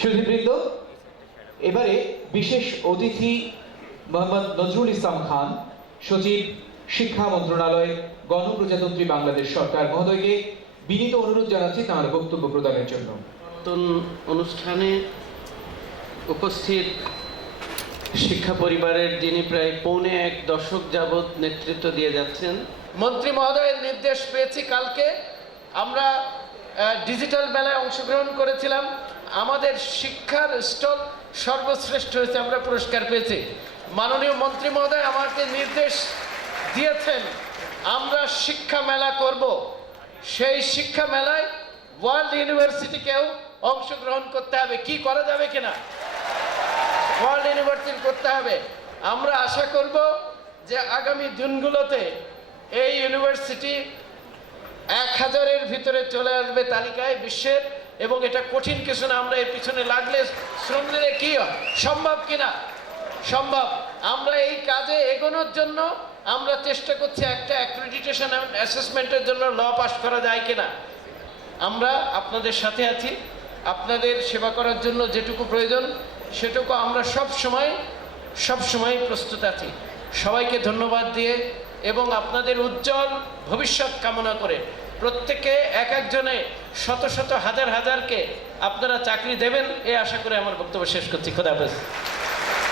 সুধীবৃন্দ, এবারে বিশেষ অতিথি মোহাম্মদ নজরুল ইসলাম খান, সচিব, শিক্ষা মন্ত্রণালয়, গণপ্রজাতন্ত্রী বাংলাদেশ সরকার মহোদয়কে বিনীত অনুরোধ জানাচ্ছি তাঁর বক্তব্য প্রদানের জন্য। অনুষ্ঠানে উপস্থিত শিক্ষা পরিবারের যিনি প্রায় পৌনে এক দশক যাবৎ নেতৃত্ব দিয়ে যাচ্ছেন, মন্ত্রী মহোদয়ের নির্দেশ পেয়েছি। কালকে আমরা ডিজিটাল মেলায় অংশগ্রহণ করেছিলাম, আমাদের শিক্ষার স্টল সর্বশ্রেষ্ঠ হয়েছে, আমরা পুরস্কার পেয়েছি। মাননীয় মন্ত্রী মহোদয় আমাকে নির্দেশ দিয়েছেন আমরা শিক্ষা মেলা করব, সেই শিক্ষা মেলায় ওয়ার্ল্ড ইউনিভার্সিটিকেও অংশগ্রহণ করতে হবে। কি করা যাবে কিনা, ওয়ার্ল্ড ইউনিভার্সিটি করতে হবে। আমরা আশা করব যে আগামী দিনগুলোতে এই ইউনিভার্সিটি 1000-এর ভিতরে চলে আসবে তালিকায় বিশ্বের, এবং এটা কঠিন কিছু না। আমরা এর পিছনে লাগলে শ্রম দিলে কি সম্ভব কিনা, সম্ভব। আমরা এই কাজে এগোনোর জন্য আমরা চেষ্টা করছি একটা অ্যাক্রেডিটেশন অ্যান্ড অ্যাসেসমেন্টের জন্য ল পাস করা যায় কিনা। আমরা আপনাদের সাথে আছি, আপনাদের সেবা করার জন্য যেটুকু প্রয়োজন সেটুকু আমরা সব সময় প্রস্তুত আছি। সবাইকে ধন্যবাদ দিয়ে এবং আপনাদের উজ্জ্বল ভবিষ্যৎ কামনা করে প্রত্যেকে এক একজনে শত হাজারকে আপনারা চাকরি দেবেন এই আশা করে আমার বক্তব্য শেষ করছি। খোদা হাফেজ।